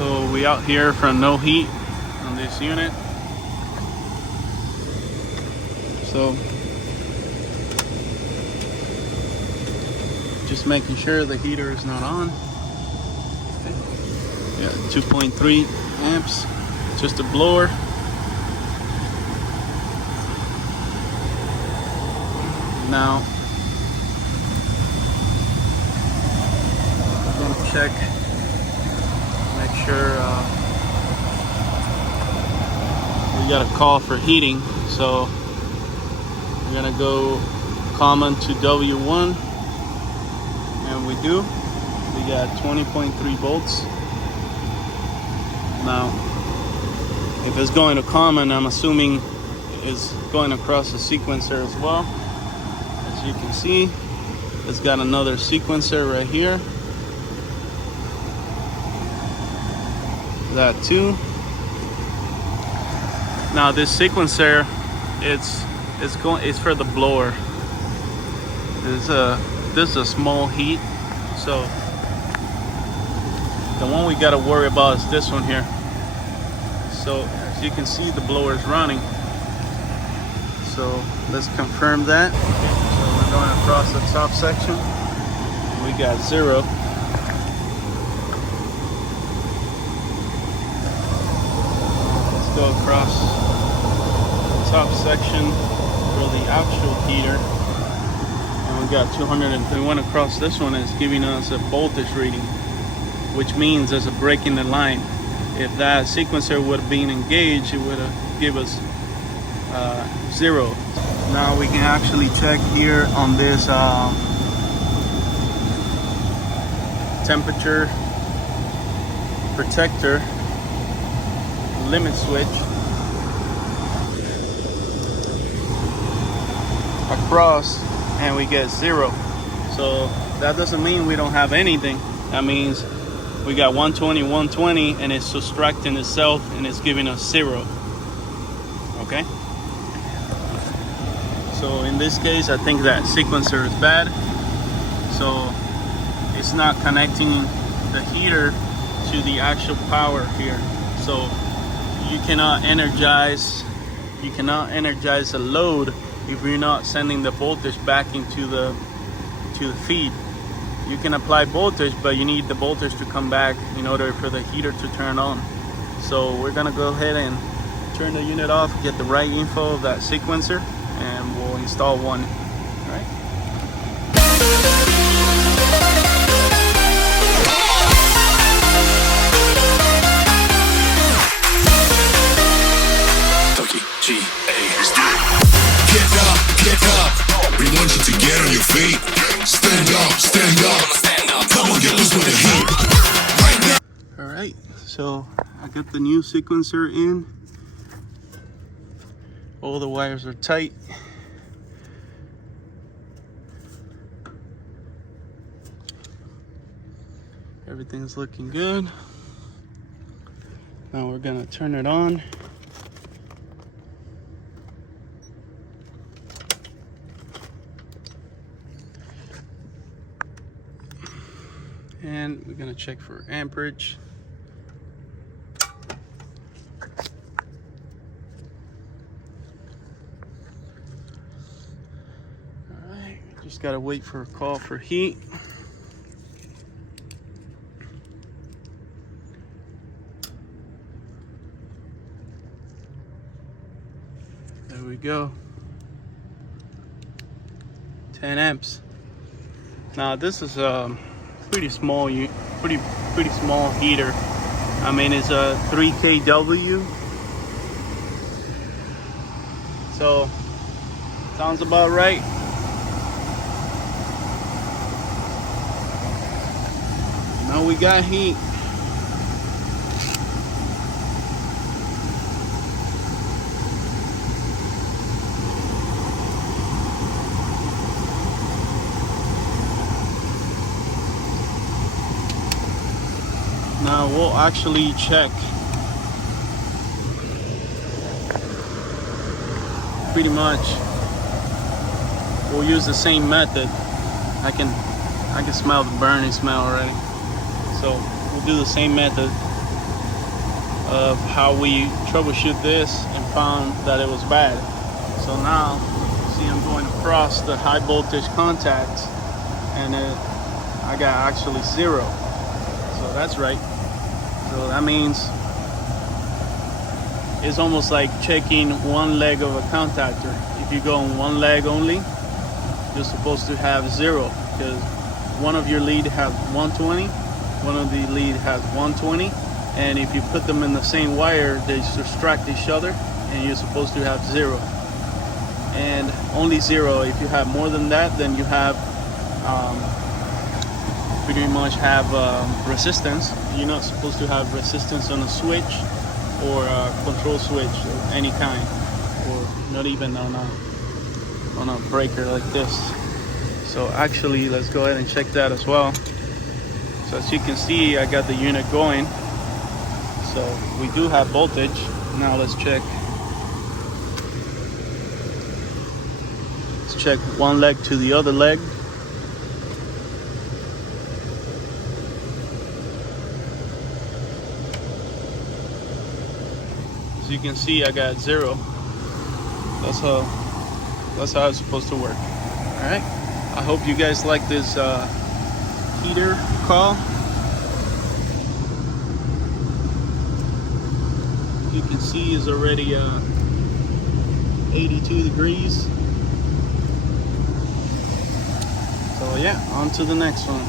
So we out here from no heat on this unit. So just making sure the heater is not on. Yeah, 2.3 amps, just a blower. Now we're gonna check, make sure we got a call for heating. So we're gonna go common to W1, and we do. We got 20.3 volts. Now, if it's going to common, I'm assuming it's going across the sequencer as well. As you can see, it's got another sequencer right here. That too. Now this sequencer, it's for the blower. This is a small heat, so the one we got to worry about is this one here. So as you can see, the blower is running. So let's confirm that. So we're going across the top section. We got 0. Let's go across the top section for the actual heater. And we got 200. And we went across this one, it's giving us a voltage reading, which means there's a break in the line. If that sequencer would have been engaged, it would have given us 0. Now we can actually check here on this temperature protector limit switch across, and we get 0. So that doesn't mean we don't have anything. That means we got 120, 120, and it's subtracting itself, and it's giving us 0. Okay? So in this case, I think that sequencer is bad. So it's not connecting the heater to the actual power here. So you cannot energize a load if you're not sending the voltage back into the feed. You can apply voltage, but you need the voltage to come back in order for the heater to turn on. So we're gonna go ahead and turn the unit off, get the right info of that sequencer, and we'll install one. All right. Get up. We want you to get on your feet. Stand up, stand up. Come on, get loose with the heat. Right now. All right. So I got the new sequencer in. All the wires are tight. Everything's looking good. Now we're gonna turn it on. And we're gonna check for amperage. Alright, just gotta wait for a call for heat. There we go. 10 amps. Now this is pretty small heater. I mean, it's a 3 kW, so sounds about right. Now we got heat. Now we'll actually check pretty much. We'll use the same method. I can smell the burning smell already. So we'll do the same method. of how we troubleshoot this and found that it was bad. So now, see, I'm going across the high voltage contacts, and I got actually 0. So that's right. So that means it's almost like checking one leg of a contactor. If you go on one leg only, you're supposed to have 0, because one of your lead has 120, one of the lead has 120, and if you put them in the same wire, they subtract each other, and you're supposed to have 0. And only 0. If you have more than that, then you have pretty much have resistance. You're not supposed to have resistance on a switch or a control switch of any kind, or not even on a breaker like this. So actually, let's go ahead and check that as well. So as you can see, I got the unit going. So we do have voltage. Now let's check. Let's check one leg to the other leg. As you can see, I got 0. That's how it's supposed to work. All right. I hope you guys like this heater call. You can see it's already 82 degrees. So yeah, on to the next one.